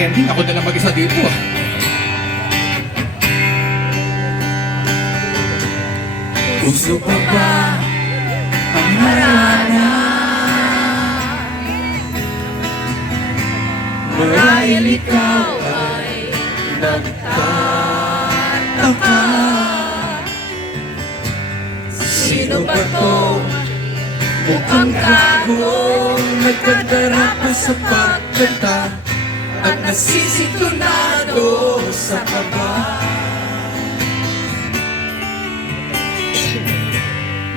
ending, ako na lang mag-isa dito ah. Gusto pa ba ang harana? Marahil ikaw ay nagtataka. Sino ba tong mukhang gagong nagkadara pa sa pagkanta at nasisitunado sa kaba?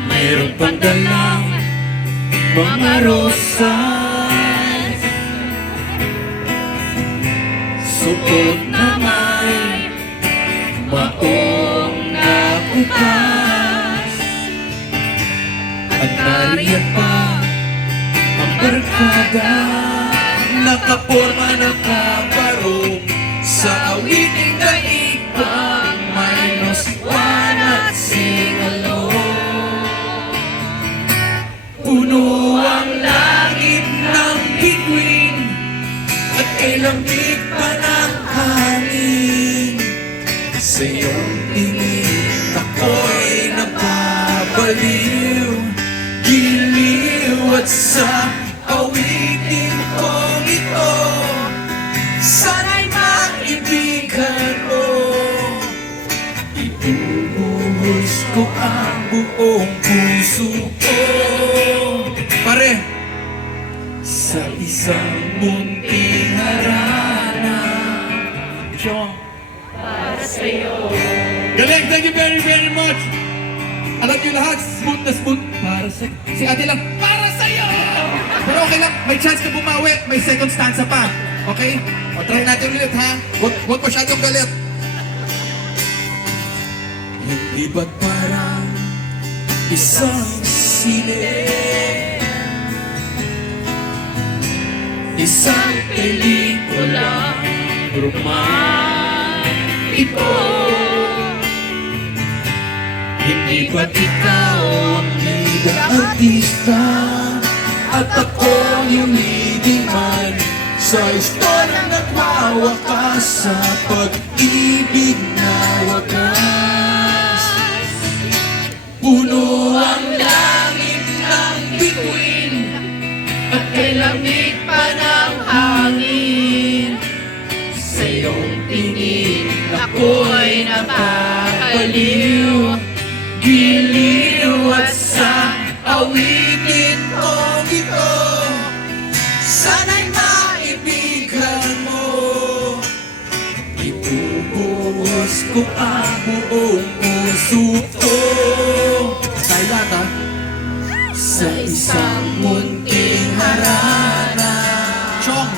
Mayroon pang dalang mga rosas, suot na may maong nakupas, at nariyan pa ang barkada, nakaporma ng kabarong sa awiting daig pang minus one at sing along. Puno ang langit ng bituin at kay lamig pa ng hangin. Sa iyong tingin ako'y napabaliw, giliw at sa awitin kong ito, sana'y maibigan mo. Ibubuhos ko ang buong puso ko, pare, sa isang munting harana. Chong, para sa'yo. Galing, thank you very, very much. Alam niyo lahat, smooth na smooth. Para sa... Si ate lang, para sa'yo! Pero okay lang, may chance ka bumawi. May second stanza pa. Okay? O, try natin ulit ha. Huwag masyadong galit. Hindi ba't parang isang sine, isang pelikula romantiko? Hindi ba't ikaw ang bida artista at ako yung leading man sa istoryang nagwawakas sa pag-ibig na wakas? Puno ang langit ng bituin at kay lamig pa ng hangin. Sa iyong tingin ako'y napapaliw, giliw at sa awitin kong ito, sana'y maibigan mo. Ibubuhos ko ang buong puso ko, silent ha, sa isang munting harana. Chong,